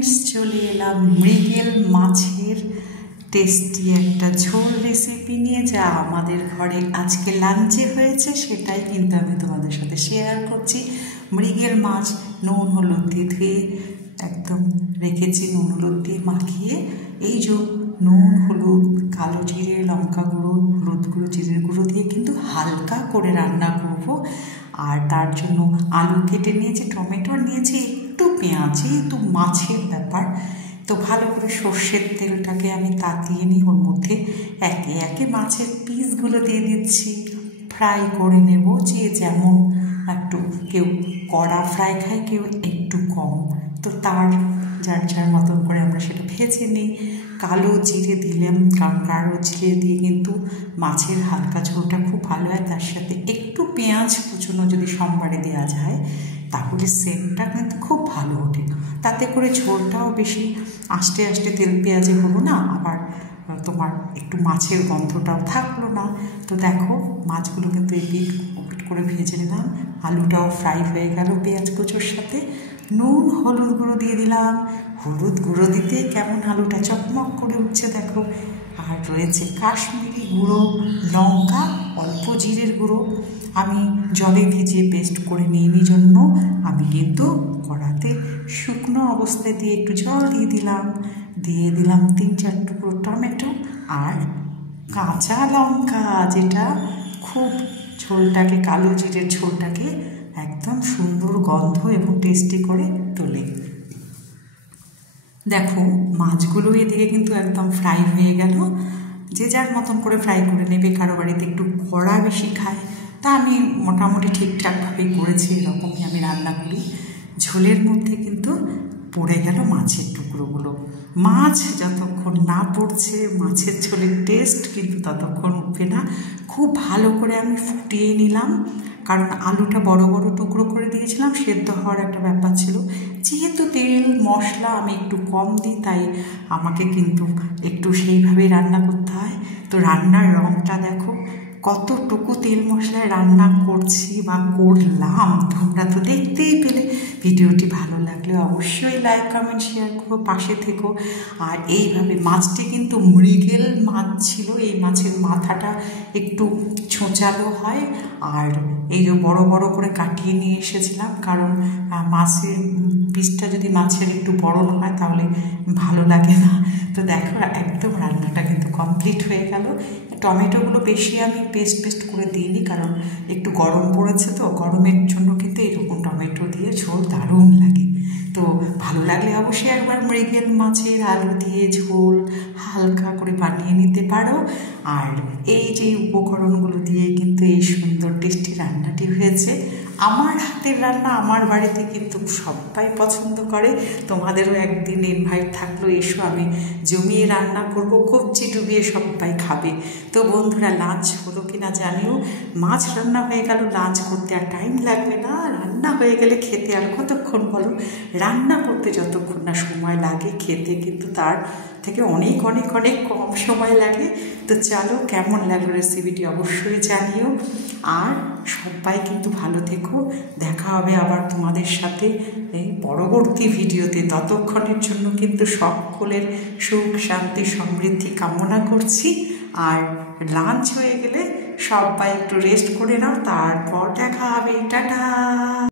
Friends, চলে এলাম মৃগেল মাছের টেস্টি একটা ঝোল রেসিপি নিয়ে, যা আমাদের ঘরে আজকে লাঞ্চে হয়েছে। সেটাই কিন্তু আমি তোমাদের সাথে শেয়ার করছি। মৃগেল মাছ নুন হলুদ দিয়ে ধুয়ে একদম রেখেছি, নুন হলুদ দিয়ে মাখিয়ে। এই যে নুন হলুদ, কালো জিরে, লঙ্কা গুঁড়ো, হলুদ গুঁড়ো, জিরের গুঁড়ো দিয়ে কিন্তু হালকা করে রান্না করব। আর তার জন্য আলু কেটে নিয়েছি, টমেটো নিয়েছি, একটু পেঁয়াজ, যেহেতু মাছের ব্যাপার। তো ভালো করে সর্ষের তেলটাকে আমি তাতিয়ে নিই, ওর মধ্যে একে একে মাছের পিসগুলো দিয়ে দিচ্ছি, ফ্রাই করে নেব। যে যেমন, একটু কেউ কড়া ফ্রাই খায়, কেউ একটু কম, তো তার যার যার মতন করে আমরা সেটা ভেজে নিই। কালো জিরে দিলাম, কারণ কালো জিরে দিয়ে কিন্তু মাছের হালকা ঝোলটা খুব ভালো হয়। তার সাথে একটু পেঁয়াজ কুচনো যদি সোমবারে দেওয়া যায়, তাহলে সেন্টটা কিন্তু খুব ভালো ওঠে। তাতে করে ঝোলটাও বেশি আস্তে আস্তে তেল পেঁয়াজে হলো না, আবার তোমার একটু মাছের গন্ধটাও থাকলো না। তো দেখো, মাছগুলো কিন্তু এপিট ওপিট করে ভেজে নিলাম, আলুটাও ফ্রাই হয়ে গেল পেঁয়াজ কুচোর সাথে। নুন হলুদ গুঁড়ো দিয়ে দিলাম, হলুদ গুঁড়ো দিতে কেমন আলুটা চকমক করে উঠছে দেখো। আর রয়েছে কাশ্মীরি গুঁড়ো লঙ্কা, অল্প জিরের গুঁড়ো। আমি জলে ভিজিয়ে পেস্ট করে নিই জন্য আমি কিন্তু কড়াতে শুকনো অবস্থায় দিয়ে একটু জল দিয়ে দিলাম। 3-4 টুকরো টমেটো আর কাঁচা লঙ্কা, যেটা খুব ঝোলটাকে, কালো জিরের ঝোলটাকে একদম সুন্দর গন্ধ এবং টেস্টি করে তোলে। দেখো, মাছগুলো এদিকে কিন্তু একদম ফ্রাই হয়ে গেল। যে যার মতন করে ফ্রাই করে নেবে, কারো বাড়িতে একটু কড়া বেশি খায়, তা আমি মোটামুটি ঠিকঠাকভাবেই করেছি, এরকমই আমি রান্না করি। ঝোলের মধ্যে কিন্তু পড়ে গেল মাছের টুকরোগুলো। মাছ যতক্ষণ না পড়ছে, মাছের ঝোলের টেস্ট কিন্তু ততক্ষণ উঠবে না। খুব ভালো করে আমি ফুটিয়ে নিলাম, কারণ আলুটা বড় বড় টুকরো করে দিয়েছিলাম, সেদ্ধ হওয়ার একটা ব্যাপার ছিল। যেহেতু তেল মশলা আমি একটু কম দিই, তাই আমাকে কিন্তু একটু সেইভাবেই রান্না করতে হয়। তো রান্নার রঙটা দেখো, কতটুকু তেল মশলায় রান্না করছি বা করলাম, তোমরা তো দেখতেই পেলে। ভিডিওটি ভালো লাগলে অবশ্যই লাইক কমেন্ট শেয়ার করো, পাশে থেকো। আর এইভাবে, মাছটি কিন্তু মৃগেল মাছ ছিল, এই মাছের মাথাটা একটু ছোঁচালো হয়। আর এই যে বড় বড় করে কাটিয়ে নিয়ে এসেছিলাম, কারণ মাছের পিসটা যদি মাছের একটু বড় না হয় তাহলে ভালো লাগে না। তো দেখো, একদম রান্নাটা কিন্তু কমপ্লিট হয়ে গেল। টমেটোগুলো বেশি আমি পেস্ট করে দিইনি, কারণ একটু গরম পড়েছে, তো গরমের জন্য কিন্তু এরকম টমেটো দিয়ে ঝোল দারুণ লাগে। তো ভালো লাগলে অবশ্যই একবার মৃগেল মাছের আলু দিয়ে ঝোল হালকা করে বানিয়ে নিতে পারো। আর এই যে উপকরণগুলো দিয়ে কিন্তু এই সুন্দর টেস্টি রান্নাটি হয়েছে। আমার হাতের রান্না আমার বাড়িতে কিন্তু সবাই পছন্দ করে। তোমাদেরও একদিন ইনভাইট থাকলো, এসো, আমি জমিয়ে রান্না করব, কবজি ডুবিয়ে সবাই খাবে। তো বন্ধুরা, লাঞ্চ হলো কিনা জানিও। মাছ রান্না হয়ে গেল, লাঞ্চ করতে আর টাইম লাগবে না। রান্না হয়ে গেলে খেতে আর কতক্ষণ বলো? রান্না করতে যতক্ষণ না সময় লাগে, খেতে কিন্তু তার থেকে অনেক অনেক অনেক কম সময় লাগে। তো চলো, কেমন লাগলো রেসিপিটি অবশ্যই জানিও। আর সবাই কিন্তু ভালো থেকো, দেখা হবে আবার তোমাদের সাথে এই পরবর্তী ভিডিওতে। ততক্ষণের জন্য কিন্তু সকলের সুখ শান্তি সমৃদ্ধি কামনা করছি। আর লাঞ্চ হয়ে গেলে সবাই একটু রেস্ট করে নাও, তারপর দেখা হবে। টাটা।